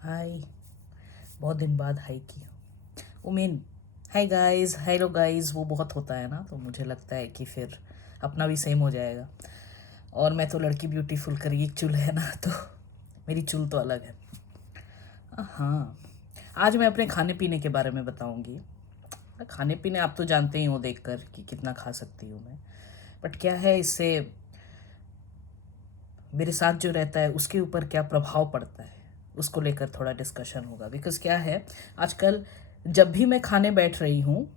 हाय। बहुत दिन बाद हाय की। Women. Hi guys, hello guys. वो बहुत होता है ना, तो मुझे लगता है कि फिर अपना भी सेम हो जाएगा। और मैं तो लड़की ब्यूटीफुल करी एक चुल है ना, तो मेरी चुल तो अलग है। हाँ, आज मैं अपने खाने पीने के बारे में बताऊंगी। खाने पीने आप तो जानते ही हो देखकर कि कितना खा सकती हूँ मैं। बट क्या है, इससे मेरे साथ जो रहता है उसके ऊपर क्या प्रभाव पड़ता है, उसको लेकर थोड़ा डिस्कशन होगा। बिकॉज क्या है, आजकल जब भी मैं खाने बैठ रही हूँ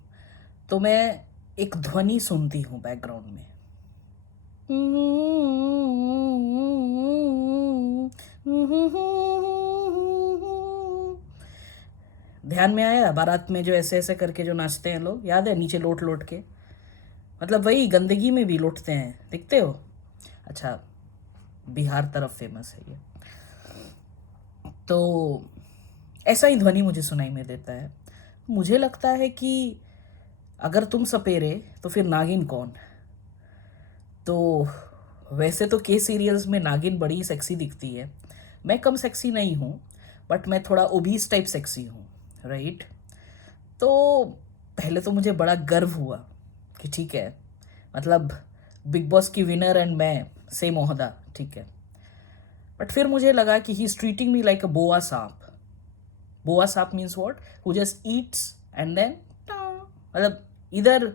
तो मैं एक ध्वनि सुनती हूँ बैकग्राउंड में। ध्यान में आया? बारात में जो ऐसे ऐसे करके जो नाचते हैं लोग, याद है? नीचे लोट लोट के, मतलब वही गंदगी में भी लौटते हैं, दिखते हो? अच्छा, बिहार तरफ फेमस है ये। तो ऐसा ही ध्वनि मुझे सुनाई में देता है। मुझे लगता है कि अगर तुम सपेरे तो फिर नागिन कौन? तो वैसे तो के सीरियल्स में नागिन बड़ी सेक्सी दिखती है। मैं कम सेक्सी नहीं हूँ, बट मैं थोड़ा ओबीस टाइप सेक्सी हूँ, राइट? तो पहले तो मुझे बड़ा गर्व हुआ कि ठीक है, मतलब बिग बॉस की विनर एंड मैं सेम ओहदा, ठीक है। बट फिर मुझे लगा कि he is treating me like a boa सांप। बोआ सांप means what? Who just eats and then मतलब इधर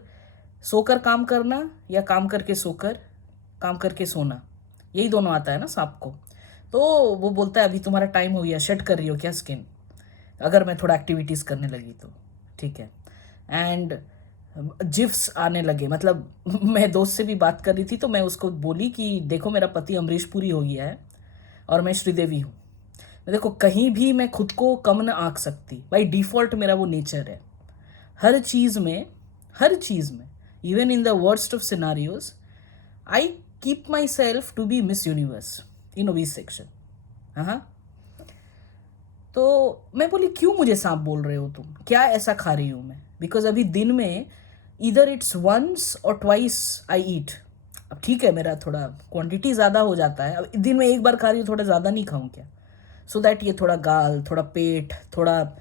सोकर काम करना या काम करके सोकर, काम करके सोना, यही दोनों आता है ना सांप को। तो वो बोलता है अभी तुम्हारा टाइम हो गया, शेड कर रही हो क्या स्किन? अगर मैं थोड़ा एक्टिविटीज़ करने लगी तो ठीक है। एंड जिफ्स आने लगे, मतलब मैं दोस्त से भी बात कर रही थी तो मैं उसको बोली कि देखो मेरा पति अमरीश पुरी हो गया है और मैं श्रीदेवी हूँ। देखो कहीं भी मैं खुद को कम न आंक सकती, बाई डिफॉल्ट मेरा वो नेचर है। हर चीज़ में, हर चीज़ में, even in the worst of scenarios, I keep myself to be Miss Universe in obese section. हाँ। तो मैं बोली क्यों मुझे सांप बोल रहे हो तुम? क्या ऐसा खा रही हूँ मैं? बिकॉज अभी दिन में इधर इट्स वंस और ट्वाइस आई ईट। अब ठीक है, मेरा थोड़ा क्वांटिटी ज़्यादा हो जाता है, अब दिन में एक बार खा रही हूँ, थोड़ा ज़्यादा नहीं खाऊँ क्या? सो दैट ये थोड़ा गाल, थोड़ा पेट, थोड़ा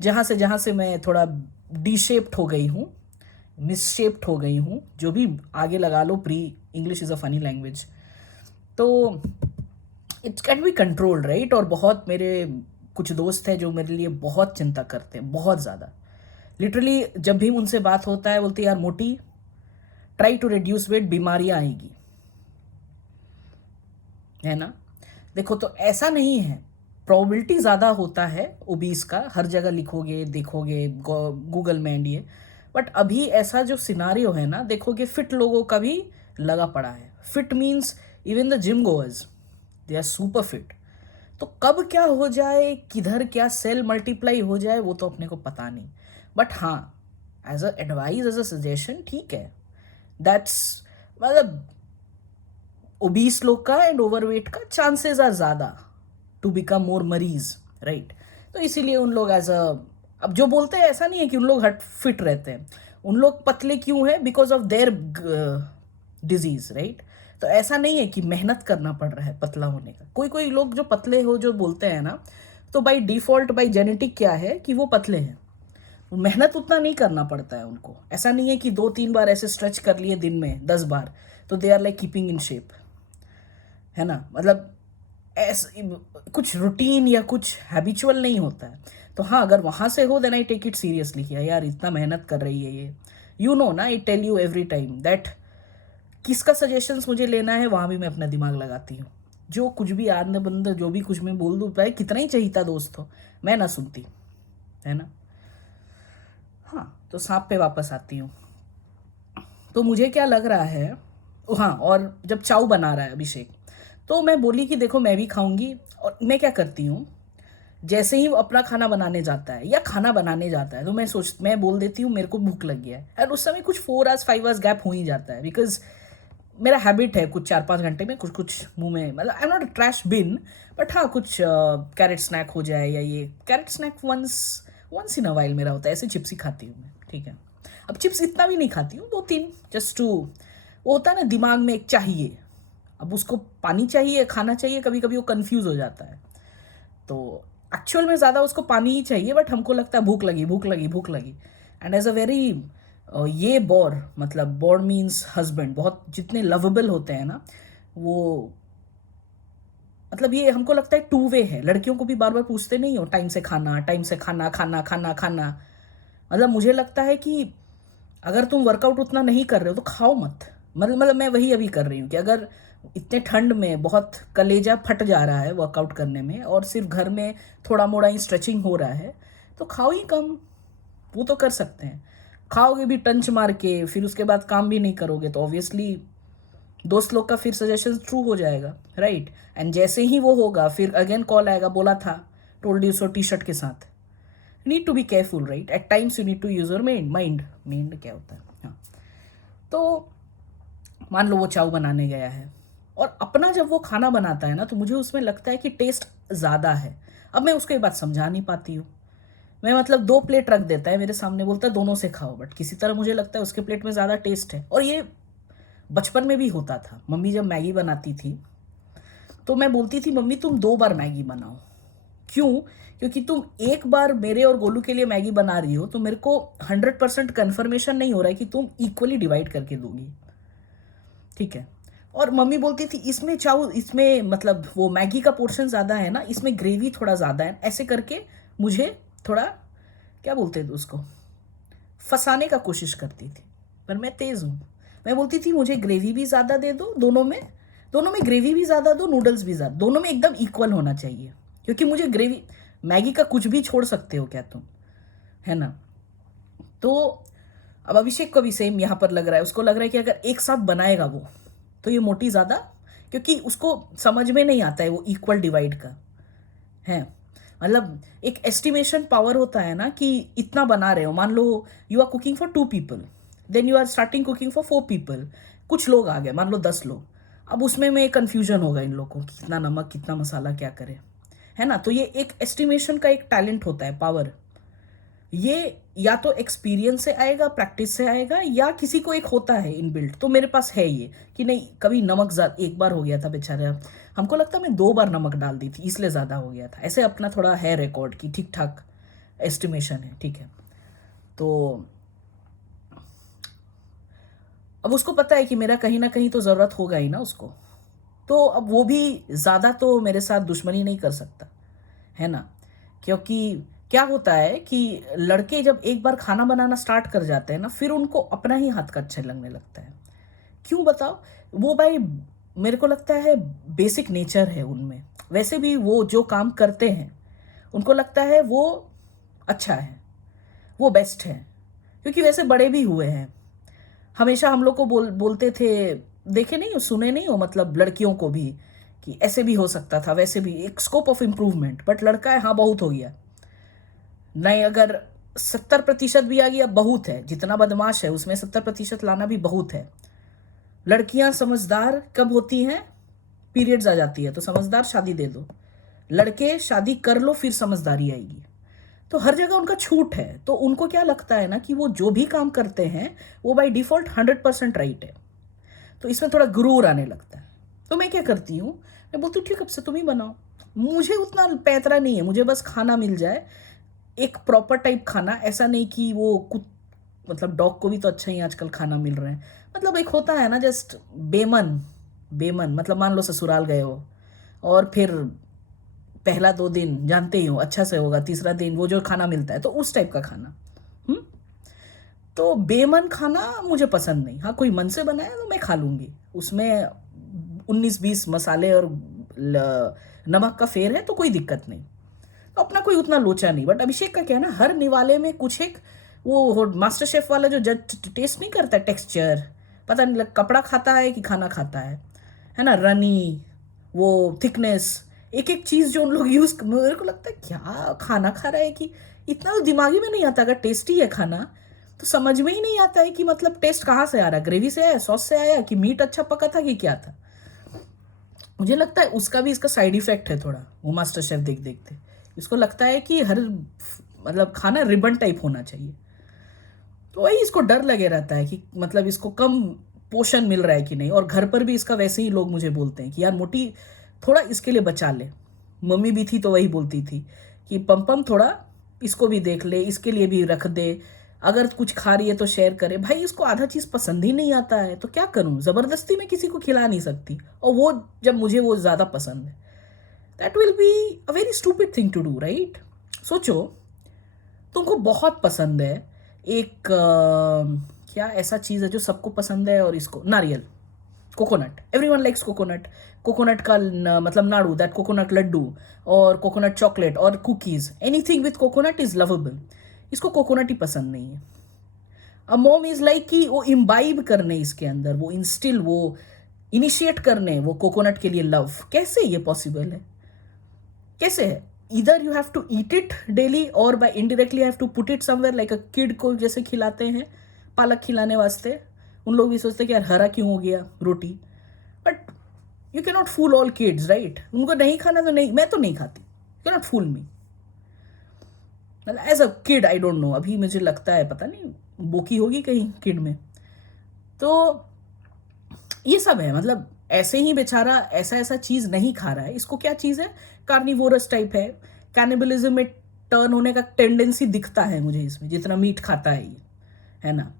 जहाँ से मैं थोड़ा डी शेप्ड हो गई हूँ, मिस शेप्ड हो गई हूँ, जो भी आगे लगा लो, प्री English is a funny language. तो it's can be controlled, right? और बहुत मेरे कुछ दोस्त हैं जो मेरे लिए बहुत चिंता करते हैं, बहुत ज़्यादा। लिटरली जब भी उनसे बात होता है बोलते हैं यार मोटी, ट्राई टू रिड्यूस वेट, बीमारियां आएगी, है ना? देखो तो ऐसा नहीं है, प्रोबेबिलिटी ज़्यादा होता है ओबीस का, हर जगह लिखोगे देखोगे गूगल में एंड ये। बट अभी ऐसा जो सिनारियो है ना, देखोगे फिट लोगों का भी लगा पड़ा है। Fit means even the gym goers, they are super fit. तो कब क्या हो जाए, किधर क्या सेल मल्टीप्लाई हो जाए, वो तो अपने को पता नहीं। बट हाँ, as a advice, as a suggestion, ठीक है, दैट्स मतलब ओबीस लोग का एंड ओवरवेट का चांसेस आर ज़्यादा टू बिकम मोर मरीज, राइट? तो इसीलिए उन लोग एज अ, अब जो बोलते हैं ऐसा नहीं है कि उन लोग हट फिट रहते हैं। उन लोग पतले क्यों हैं? Because of their disease, right? तो ऐसा नहीं है कि मेहनत करना पड़ रहा है पतला होने का। कोई कोई लोग जो पतले हो जो बोलते हैं ना, तो बाई डिफॉल्ट, बाई जेनेटिक क्या है कि वो पतले हैं, मेहनत उतना नहीं करना पड़ता है उनको। ऐसा नहीं है कि 2-3 बार ऐसे स्ट्रेच कर लिए दिन में 10 बार, तो they are like keeping in shape, है ना? मतलब ऐसे कुछ रूटीन या कुछ हैबिचुअल नहीं होता है। तो हाँ, अगर वहाँ से हो then I take it seriously कि यार इतना मेहनत कर रही है ये। यू नो ना, I tell you every time that किसका सजेशंस मुझे लेना है, वहाँ भी मैं अपना दिमाग लगाती हूँ। जो कुछ भी आदमी बंदा जो भी कुछ मैं बोल दूँ, चाहे कितना ही चाहिए दोस्त हो, मैं ना सुनती, है ना? हाँ, तो सांप पे वापस आती हूँ। तो मुझे क्या लग रहा है, हाँ, और जब चाव बना रहा है अभिषेक, तो मैं बोली कि देखो मैं भी खाऊंगी। और मैं क्या करती हूँ, जैसे ही वो अपना खाना बनाने जाता है या खाना बनाने जाता है, तो मैं बोल देती हूँ मेरे को भूख लग गया है। और उस समय कुछ 4 आवर्स 5 आवर्स गैप हो ही जाता है, बिकॉज मेरा हैबिट है कुछ 4-5 घंटे में कुछ कुछ मुंह में, मतलब I am not a trash bin, but हाँ, कुछ कैरेट स्नैक हो जाए, या ये carrot snack once once in a while मेरा होता है। ऐसे चिप्स ही खाती हूँ मैं, ठीक है। अब चिप्स इतना भी नहीं खाती हूँ, 2-3, जस्ट टू, वो होता है ना दिमाग में एक चाहिए, अब उसको पानी चाहिए, खाना चाहिए, कभी कभी वो कंफ्यूज हो जाता है। तो एक्चुअल में ज़्यादा उसको पानी ही चाहिए, बट हमको लगता है भूख लगी भूख लगी भूख लगी। एंड एज अ वेरी ये बोर, मतलब बोर मीन्स हस्बैंड, बहुत जितने लवेबल होते हैं ना वो, मतलब ये हमको लगता है टू वे है। लड़कियों को भी बार बार पूछते नहीं हो टाइम से खाना, टाइम से खाना, खाना खाना खाना। मतलब मुझे लगता है कि अगर तुम वर्कआउट उतना नहीं कर रहे हो तो खाओ मत। मतलब मैं वही अभी कर रही हूँ कि अगर इतने ठंड में बहुत कलेजा फट जा रहा है वर्कआउट करने में, और सिर्फ घर में थोड़ा मोड़ा ही स्ट्रेचिंग हो रहा है, तो खाओ ही कम। वो तो कर सकते हैं। खाओगे भी टंच मार के, फिर उसके बाद काम भी नहीं करोगे, तो ऑब्वियसली दोस्त लोग का फिर सजेशन ट्रू हो जाएगा, राइट। एंड जैसे ही वो होगा फिर अगेन कॉल आएगा, बोला था, told you so T shirt के साथ। Need to be careful, right. At times you need to use your mind क्या होता है, हाँ। तो मान लो वो चाव बनाने गया है, और अपना जब वो खाना बनाता है ना, तो मुझे उसमें लगता है कि टेस्ट ज़्यादा है। अब मैं उसको ये बात समझा नहीं पाती हूँ। मैं मतलब 2 प्लेट रख देता है मेरे सामने, बोलता है दोनों से खाओ, बट किसी तरह मुझे लगता है उसके प्लेट में ज़्यादा टेस्ट है। और ये बचपन में भी होता था। मम्मी जब मैगी बनाती थी तो मैं बोलती थी मम्मी तुम 2 बार मैगी बनाओ। क्यों? क्योंकि तुम एक बार मेरे और गोलू के लिए मैगी बना रही हो तो मेरे को 100% कन्फर्मेशन नहीं हो रहा है कि तुम इक्वली डिवाइड करके दोगी, ठीक है। और मम्मी बोलती थी इसमें चाहो, इसमें मतलब वो मैगी का पोर्शन ज़्यादा है ना, इसमें ग्रेवी थोड़ा ज़्यादा है, ऐसे करके मुझे थोड़ा, क्या बोलते थे उसको, फंसाने का कोशिश करती थी। पर मैं तेज़ हूँ। मैं बोलती थी मुझे ग्रेवी भी ज़्यादा दे दो, दोनों में ग्रेवी भी ज़्यादा दो, नूडल्स भी ज़्यादा, दोनों में एकदम इक्वल होना चाहिए। क्योंकि मुझे ग्रेवी, मैगी का कुछ भी छोड़ सकते हो क्या तुम, है ना। तो अब अभिषेक को भी सेम यहाँ पर लग रहा है, उसको लग रहा है कि अगर एक साथ बनाएगा वो तो ये मोटी ज़्यादा, क्योंकि उसको समझ में नहीं आता है वो इक्वल डिवाइड का है। मतलब एक एस्टिमेशन पावर होता है ना कि इतना बना रहे हो, मान लो you are cooking for 2 people, then you are starting cooking for 4 people. कुछ लोग आ गए, मान लो 10 लोग। अब उसमें में कन्फ्यूजन होगा इन लोगों को, कितना नमक कितना मसाला क्या करे, है ना। तो ये एक एस्टिमेशन का एक टैलेंट होता है, पावर। ये या तो एक्सपीरियंस से आएगा, प्रैक्टिस से आएगा, या किसी को एक होता है इनबिल्ट। तो मेरे पास है ये कि नहीं, कभी नमक ज्यादा, एक बार हो गया था बेचारा, हमको लगता है मैं 2 बार नमक डाल दी थी इसलिए ज़्यादा हो गया था। ऐसे अपना थोड़ा है रिकॉर्ड की ठीक ठाक एस्टिमेशन है, ठीक है। तो अब उसको पता है कि मेरा कहीं ना कहीं तो ज़रूरत होगा ही ना उसको। तो अब वो भी ज़्यादा तो मेरे साथ दुश्मनी नहीं कर सकता, है ना। क्योंकि क्या होता है कि लड़के जब एक बार खाना बनाना स्टार्ट कर जाते हैं ना, फिर उनको अपना ही हाथ का अच्छा लगने लगता है। क्यों बताओ? वो भाई, मेरे को लगता है बेसिक नेचर है उनमें। वैसे भी वो जो काम करते हैं उनको लगता है वो अच्छा है, वो बेस्ट है। क्योंकि वैसे बड़े भी हुए हैं, हमेशा हम लोग को बोलते थे, देखे नहीं हो, सुने नहीं हो, मतलब लड़कियों को भी, कि ऐसे भी हो सकता था, वैसे भी, एक स्कोप ऑफ इम्प्रूवमेंट। बट लड़का है, हाँ बहुत हो गया, नहीं अगर 70% भी आ गया बहुत है। जितना बदमाश है उसमें 70% लाना भी बहुत है। लड़कियां समझदार कब होती हैं? पीरियड्स आ जाती है तो समझदार, शादी दे दो। लड़के शादी कर लो फिर समझदारी आएगी। तो हर जगह उनका छूट है। तो उनको क्या लगता है ना कि वो जो भी काम करते हैं वो बाय डिफॉल्ट 100% राइट है। तो इसमें थोड़ा गुरूर आने लगता है। तो मैं क्या करती हूँ, मैं बोलती हूँ ठीक, अब से तुम ही बनाओ। मुझे उतना पैतरा नहीं है, मुझे बस खाना मिल जाए, एक प्रॉपर टाइप खाना। ऐसा नहीं कि वो मतलब डॉग को भी तो अच्छा ही आजकल खाना मिल रहा है। मतलब एक होता है ना जस्ट बेमन, बेमन मतलब मान लो ससुराल गए हो, और फिर पहला 2 दिन जानते ही हो अच्छा से होगा, तीसरा दिन वो जो खाना मिलता है, तो उस टाइप का खाना। हम्म। तो बेमन खाना मुझे पसंद नहीं। हाँ, कोई मन से बनाया तो मैं खा लूंगी, उसमें 19-20 मसाले और नमक का फेर है तो कोई दिक्कत नहीं। तो अपना कोई उतना लोचा नहीं। बट अभिषेक का क्या है ना, हर निवाले में कुछ एक वो मास्टर शेफ वाला जो जज टेस्ट नहीं करता, टेक्सचर, पता नहीं लग कपड़ा खाता है कि खाना खाता है ना, रनी, वो थिकनेस, एक एक चीज़ जो उन लोग यूज़, मेरे को लगता है क्या खाना खा रहा है कि इतना तो दिमागी में नहीं आता। अगर टेस्टी है खाना तो समझ में ही नहीं आता है कि मतलब टेस्ट कहाँ से आ रहा है, ग्रेवी से आया, सॉस से आया, कि मीट अच्छा पका था कि क्या था। मुझे लगता है उसका भी इसका साइड इफेक्ट है थोड़ा, वो मास्टर शेफ देख देखते इसको लगता है कि हर मतलब खाना रिबन टाइप होना चाहिए। तो वही इसको डर लगे रहता है कि मतलब इसको कम पोषण मिल रहा है कि नहीं। और घर पर भी इसका वैसे ही लोग मुझे बोलते हैं कि यार मोटी, थोड़ा इसके लिए बचा ले। मम्मी भी थी तो वही बोलती थी कि पम पम थोड़ा इसको भी देख ले, इसके लिए भी रख दे, अगर कुछ खा रही है तो शेयर करे। भाई इसको आधा चीज़ पसंद ही नहीं आता है तो क्या करूं, ज़बरदस्ती मैं किसी को खिला नहीं सकती, और वो जब मुझे वो ज़्यादा पसंद है, that will be a very stupid thing to do, right. सोचो तुमको बहुत पसंद है एक क्या ऐसा चीज़ है जो सबको पसंद है, और इसको नारियल, coconut, everyone likes coconut, coconut का मतलब नाड़ू, दैट कोकोनट लड्डू, और कोकोनट चॉकलेट और cookies, anything with coconut is lovable. इसको कोकोनट ही पसंद नहीं है। अब मोम इज लाइक कि वो इम्बाइब करने इसके अंदर, वो इंस्टिल, वो इनिशिएट करने वो कोकोनट के लिए लव। कैसे ये पॉसिबल है, कैसे है? इधर you have to eat it daily, और by indirectly have to put it somewhere, like a kid को जैसे खिलाते हैं पालक खिलाने वास्ते। उन लोग भी सोचते हैं कि यार हरा क्यों हो गया रोटी, but you can not fool all kids, right. उनको नहीं खाना तो नहीं, मैं तो नहीं खाती, you can not fool me as a kid. I don't know, अभी मुझे लगता है पता नहीं बोकी होगी कहीं किड में। तो ये सब है, मतलब ऐसे ही बेचारा ऐसा ऐसा चीज नहीं खा रहा है, इसको क्या चीज है, कार्निवोरस टाइप है, कैनिबलिज्म में टर्न होने का टेंडेंसी दिखता है मुझे इसमें, जितना मीट खाता है ये, है ना।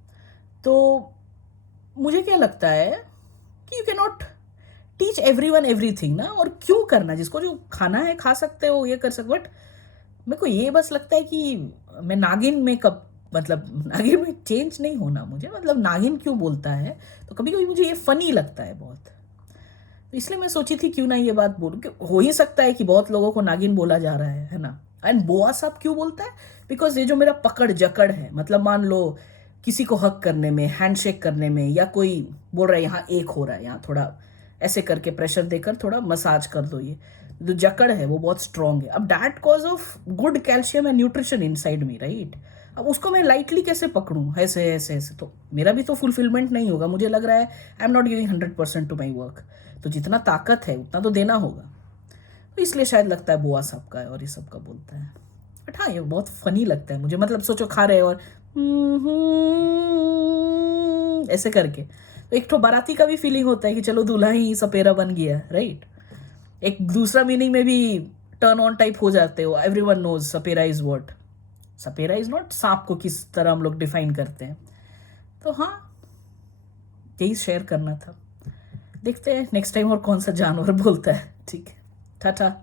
तो मुझे क्या लगता है कि you can not teach everyone everything ना, और क्यों करना, जिसको जो खाना है खा सकते हो, ये कर सकते। बट मेरे को ये बस लगता है कि मैं नागिन में कब, मतलब नागिन में चेंज नहीं होना मुझे, मतलब नागिन क्यों बोलता है, तो कभी कभी मुझे ये फनी लगता है बहुत। तो इसलिए मैं सोची थी क्यों ना ये बात बोलूं, कि हो ही सकता है कि बहुत लोगों को नागिन बोला जा रहा है ना। एंड बोआ साहब क्यों बोलता है, बिकॉज ये जो मेरा पकड़ जकड़ है, मतलब मान लो किसी को हक करने में, हैंडशेक करने में, या कोई बोल रहा है यहाँ एक हो रहा है, यहाँ थोड़ा ऐसे करके प्रेशर देकर थोड़ा मसाज कर दो, ये जो जकड़ है वो बहुत स्ट्रांग है। अब that cause of good calcium and nutrition inside me, right. अब उसको मैं लाइटली कैसे पकड़ूं, ऐसे ऐसे ऐसे, तो मेरा भी तो फुलफिलमेंट नहीं होगा। मुझे लग रहा है I am not giving 100% to my work, तो जितना ताकत है उतना तो देना होगा। तो इसलिए शायद लगता है बुआ सबका है और ये सबका बोलता है। बट हाँ, ये बहुत फनी लगता है मुझे, मतलब सोचो खा रहे और ऐसे करके, तो एक तो बाराती का भी फीलिंग होता है कि चलो दूल्हा ही सपेरा बन गया, राइट। एक दूसरा मीनिंग में भी टर्न ऑन टाइप हो जाते हो, एवरीवन नोज सपेरा इज व्हाट, सपेरा इज नॉट सांप को किस तरह हम लोग डिफाइन करते हैं। तो हाँ, यही शेयर करना था। देखते हैं नेक्स्ट टाइम और कौन सा जानवर बोलता है। ठीक है, टाटा।